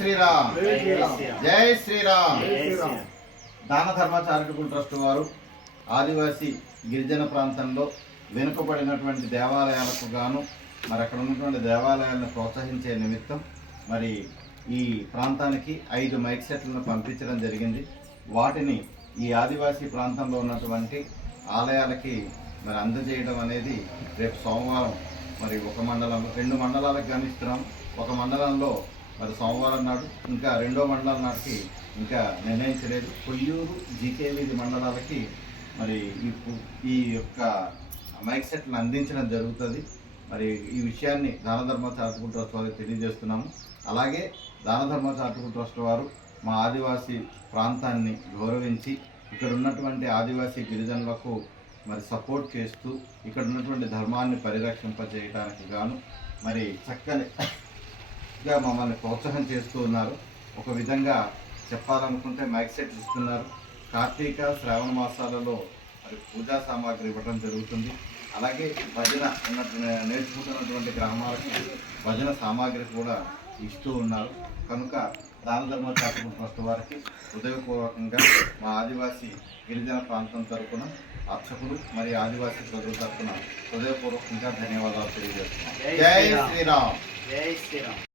శ్రీరామ్, జై శ్రీరామ్. దాన ధర్మ చారిటబుల్ ట్రస్ట్ వారు ఆదివాసీ గిరిజన ప్రాంతంలో వెనుకబడినటువంటి దేవాలయాలకు గాను మరి అక్కడ ఉన్నటువంటి దేవాలయాలను ప్రోత్సహించే నిమిత్తం మరి ఈ ప్రాంతానికి 5 మైక్ సెట్లను పంపించడం జరిగింది. వాటిని ఈ ఆదివాసీ ప్రాంతంలో ఉన్నటువంటి ఆలయాలకి మరి అందజేయడం అనేది రేపు సోమవారం మరి ఒక మండలంలో 2 మండలాలకు గమనిస్తున్నాం. ఒక మండలంలో మరి సోమవారం నాడు, ఇంకా 2వ మండలం నాటికి ఇంకా నిర్ణయించలేదు. కొయ్యూరు, జీకేవీధి మండలాలకి మరి ఈ యొక్క మైక్ సెట్లను అందించడం జరుగుతుంది. మరి ఈ విషయాన్ని దాన ధర్మ చారిటబుల్ ట్రస్ట్ వారికి తెలియజేస్తున్నాము. అలాగే దాన ధర్మ చారిటబుల్ ట్రస్ట్ వారు మా ఆదివాసీ ప్రాంతాన్ని గౌరవించి ఇక్కడ ఉన్నటువంటి ఆదివాసీ గిరిజనులకు మరి సపోర్ట్ చేస్తూ ఇక్కడ ఉన్నటువంటి ధర్మాన్ని పరిరక్షింపజేయడానికి గాను మరి చక్కనిగా మమ్మల్ని ప్రోత్సాహం చేస్తూ ఉన్నారు. ఒక విధంగా చెప్పాలనుకుంటే మైక్ సెట్ ఇస్తున్నారు. కార్తీక శ్రావణ మాసాలలో మరి పూజా సామాగ్రి ఇవ్వడం జరుగుతుంది. అలాగే భజన నేర్చుకుంటున్నటువంటి గ్రామాలకి భజన సామాగ్రి కూడా ఇస్తూ ఉన్నారు. కనుక దాన ధర్మ చారిటబుల్ ట్రస్ట్ వారికి హృదయపూర్వకంగా మా ఆదివాసీ గిరిజన ప్రాంతం తరఫున అర్చకులు మరి ఆదివాసీ ప్రజల తరఫున హృదయపూర్వకంగా ధన్యవాదాలు తెలియజేస్తున్నాం. జై శ్రీరామ్.